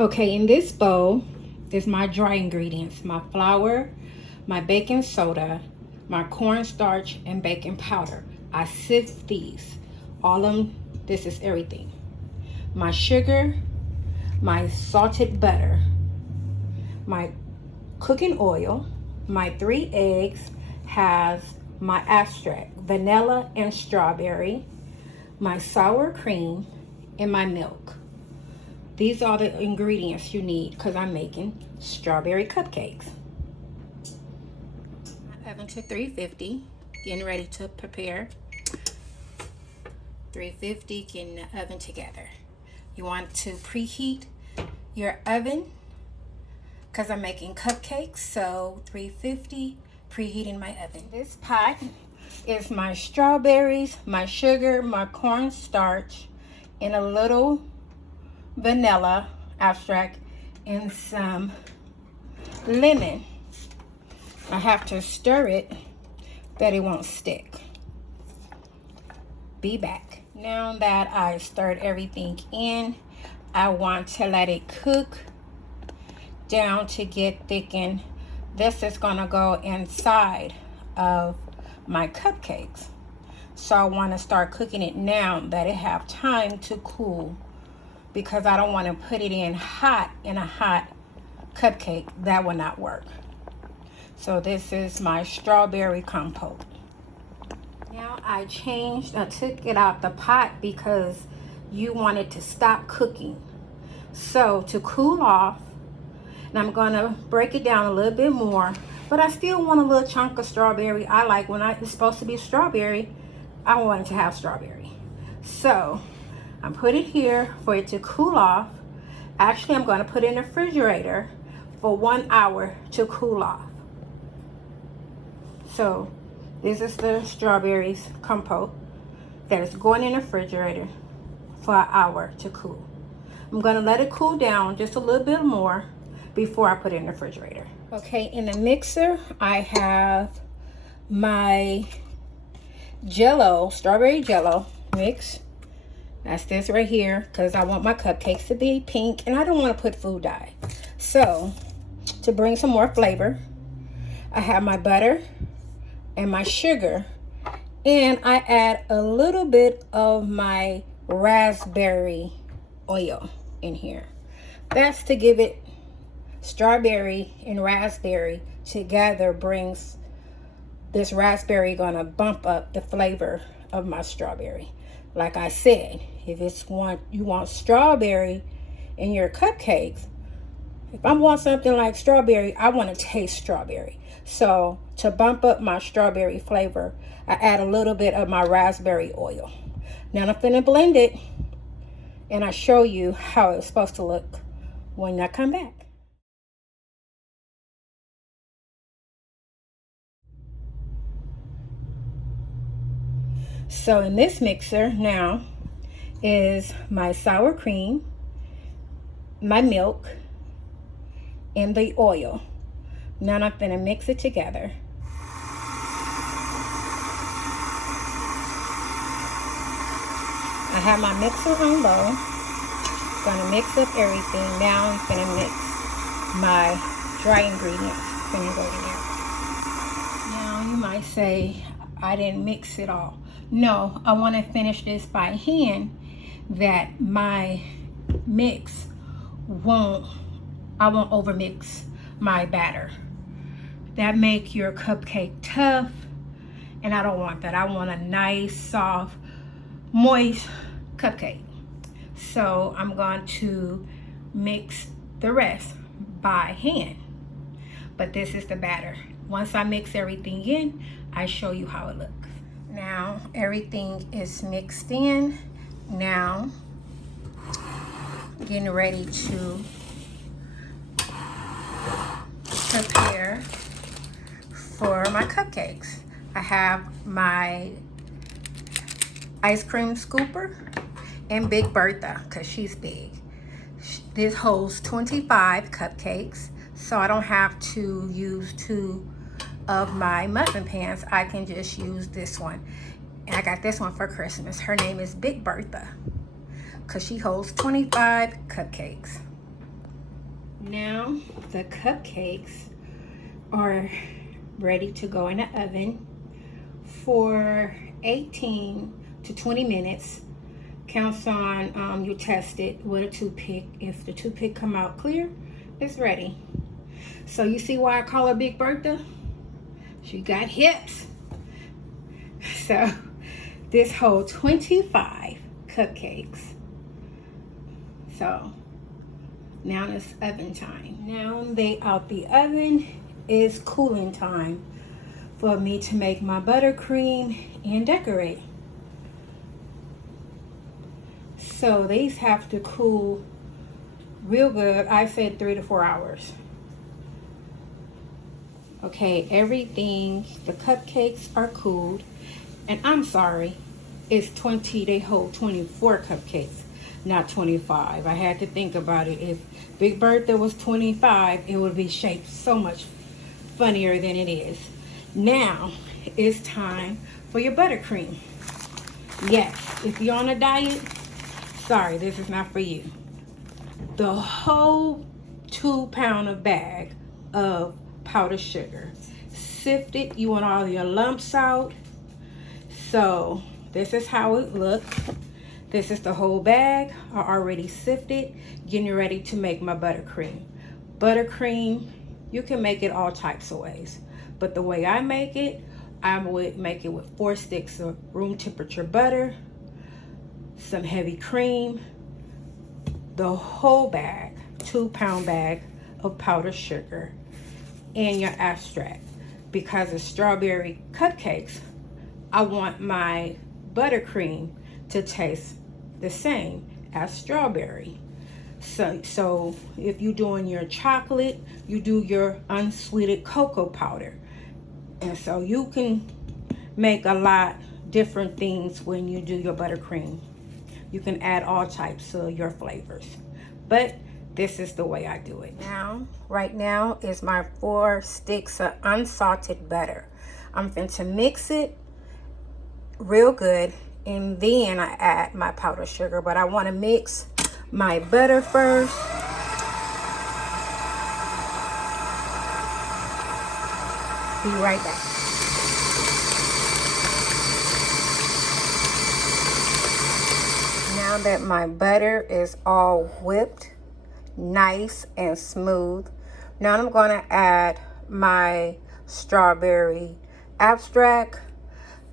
Okay, in this bowl is my dry ingredients, my flour, my baking soda, my cornstarch, and baking powder. I sift these. All of them, this is everything. My sugar, my salted butter, my cooking oil, my 3 eggs has my extract, vanilla and strawberry, my sour cream, and my milk. These are the ingredients you need because I'm making strawberry cupcakes. My oven to 350, getting ready to prepare. 350, getting the oven together. You want to preheat your oven because I'm making cupcakes, so 350, preheating my oven. This pot is my strawberries, my sugar, my cornstarch, and a little vanilla extract and some lemon. I have to stir it that it won't stick. Be back. Now that I stirred everything in, I want to let it cook down to get thickened. This is gonna go inside of my cupcakes. So I want to start cooking it now that it have time to cool, because I don't want to put it in hot in a hot cupcake. That will not work. So this is my strawberry compote. Now I took it out the pot because you want it to stop cooking. So to cool off, and I'm gonna break it down a little bit more, but I still want a little chunk of strawberry. I like when it's supposed to be strawberry, I want it to have strawberry. So I'm putting it here for it to cool off. Actually, I'm gonna put it in the refrigerator for 1 hour to cool off. So this is the strawberries compote that is going in the refrigerator for 1 hour to cool. I'm gonna let it cool down just a little bit more before I put it in the refrigerator. Okay, in the mixer, I have my Jell-O, strawberry Jell-O mix. That's this right here, because I want my cupcakes to be pink and I don't want to put food dye. So to bring some more flavor, I have my butter and my sugar, and I add a little bit of my raspberry oil in here. That's to give it, strawberry and raspberry together brings, this raspberry gonna bump up the flavor of my strawberry. Like I said, if you want strawberry in your cupcakes, if I want something like strawberry, I want to taste strawberry. So to bump up my strawberry flavor, I add a little bit of my raspberry oil. Now I'm gonna blend it and I show you how it's supposed to look when I come back. So in this mixer now is my sour cream, my milk, and the oil. Now I'm gonna mix it together. I have my mixer on low. Gonna mix up everything. Now I'm gonna mix my dry ingredients. Gonna go in there. Now you might say, I didn't mix it all. No, I want to finish this by hand, that my mix I won't overmix my batter. That make your cupcake tough, and I don't want that. I want a nice, soft, moist cupcake. So I'm going to mix the rest by hand. But this is the batter. Once I mix everything in, I show you how it looks. Now everything is mixed in. Now getting ready to prepare for my cupcakes. I have my ice cream scooper and Big Bertha, because she's big. This holds 25 cupcakes, so I don't have to use 2 of my muffin pans. I can just use this one, and I got this one for Christmas. Her name is Big Bertha because she holds 25 cupcakes. Now the cupcakes are ready to go in the oven for 18 to 20 minutes. Counts on you test it with a toothpick. If the toothpick come out clear, it's ready. So you see why I call her Big Bertha? She got hips. So this whole 25 cupcakes. So now it's oven time. Now they out the oven, it's cooling time for me to make my buttercream and decorate. So these have to cool real good. I said 3 to 4 hours. Okay, everything, the cupcakes are cooled. And I'm sorry, it's 20, they hold 24 cupcakes, not 25. I had to think about it. If Big Bertha was 25, it would be shaped so much funnier than it is. Now, it's time for your buttercream. Yes, if you're on a diet, sorry, this is not for you. The whole 2-pound bag of powdered sugar. Sifted, you want all your lumps out. So this is how it looks. This is the whole bag. I already sifted, getting ready to make my buttercream. Buttercream, you can make it all types of ways. But the way I make it, I would make it with 4 sticks of room temperature butter, some heavy cream, the whole bag, 2-pound bag of powdered sugar, and your abstract. Because of strawberry cupcakes, I want my buttercream to taste the same as strawberry. So if you're doing your chocolate, you do your unsweetened cocoa powder. And so you can make a lot different things when you do your buttercream. You can add all types of your flavors. But this is the way I do it. Now, right now is my 4 sticks of unsalted butter. I'm going to mix it real good, and then I add my powdered sugar. But I want to mix my butter first. Be right back. Now that my butter is all whipped, nice and smooth, now I'm going to add my strawberry abstract.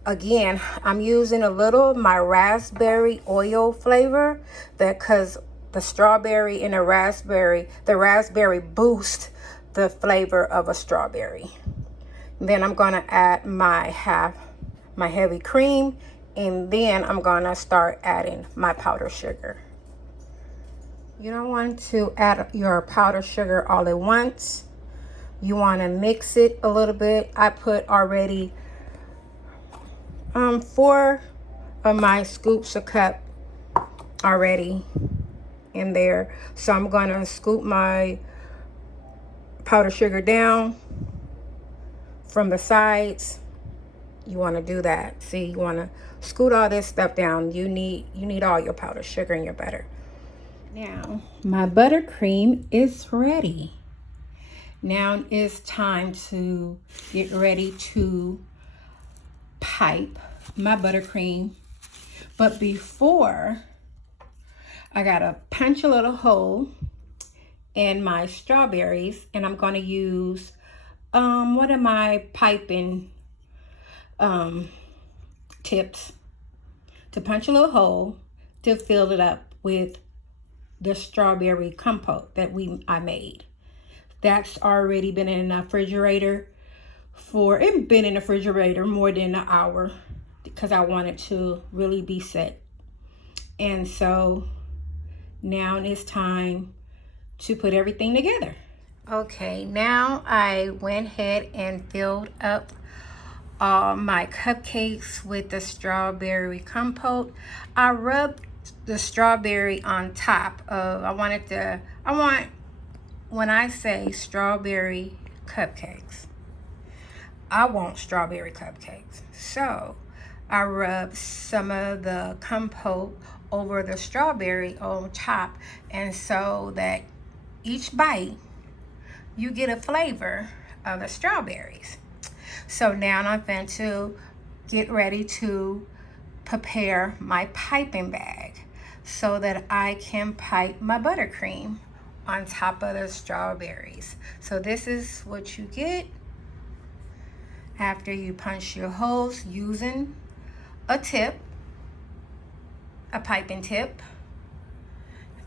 Again, I'm using a little of my raspberry oil flavor, because the strawberry and the raspberry boost the flavor of a strawberry. Then I'm going to add my heavy cream, and then I'm going to start adding my powdered sugar. You don't want to add your powdered sugar all at once. You want to mix it a little bit. I put already 4 of my scoops of cup already in there. So I'm going to scoop my powdered sugar down from the sides. You want to do that. See, you want to scoot all this stuff down. You need all your powdered sugar in your butter. Now, my buttercream is ready. Now it's time to get ready to pipe my buttercream. But before, I gotta punch a little hole in my strawberries, and I'm gonna use one of my piping tips to punch a little hole to fill it up with the strawberry compote that I made. That's already been in the refrigerator more than an hour, because I want it to really be set. And so now it's time to put everything together. Okay, now I went ahead and filled up my cupcakes with the strawberry compote. I rubbed the strawberry on top of, when I say strawberry cupcakes, I want strawberry cupcakes. So I rubbed some of the compote over the strawberry on top, and so that each bite, you get a flavor of the strawberries. So now I'm going to get ready to prepare my piping bag so that I can pipe my buttercream on top of the strawberries. So this is what you get after you punch your holes using a tip, a piping tip.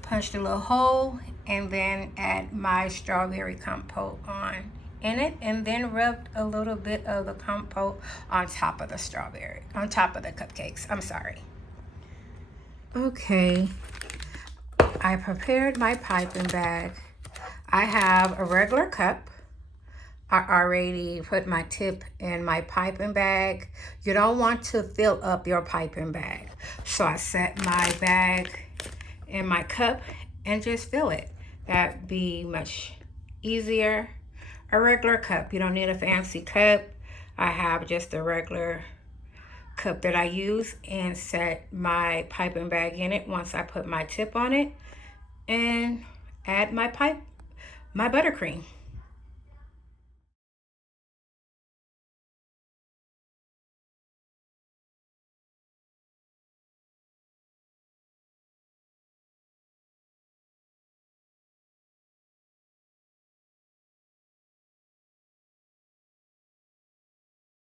Punch the little hole and then add my strawberry compote on in it, and then rub a little bit of the compote on top of the strawberry, on top of the cupcakes. I'm sorry. Okay, I prepared my piping bag. I have a regular cup. I already put my tip in my piping bag. You don't want to fill up your piping bag. So I set my bag in my cup and just fill it. That'd be much easier. A regular cup, you don't need a fancy cup. I have just a regular cup that I use, and set my piping bag in it once I put my tip on it, and add my buttercream.